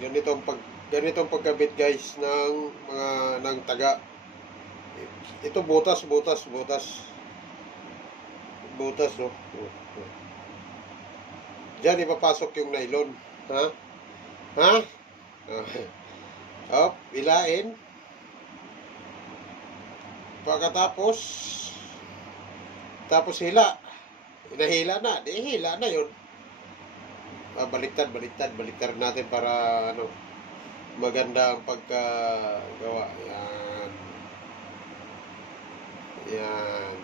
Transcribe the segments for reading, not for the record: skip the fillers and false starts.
Ganitong pagkabit guys ng taga. Ito butas oh. Diyan ipapasok yung nylon, ha? Ha? Up, ilain. Pagkatapos hila. Inahila na, hila na 'yon. Baliktad natin para maganda ang pagkagawa. Yan.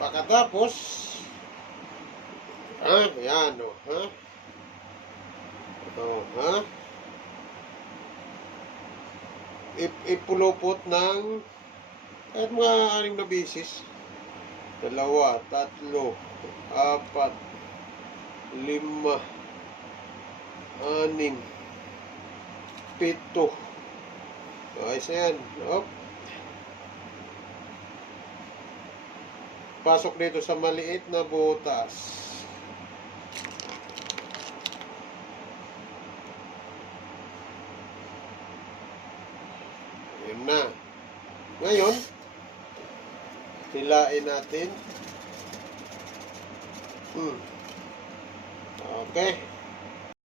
Pagkatapos, yan o, ha? Ipulupot ng kahit mga 6 na bisis. 2, 3, 4, 5, 6, 7. Ayos na yan. Pasok dito sa maliit na butas. Yun na. Ngayon, hilain natin. Okay.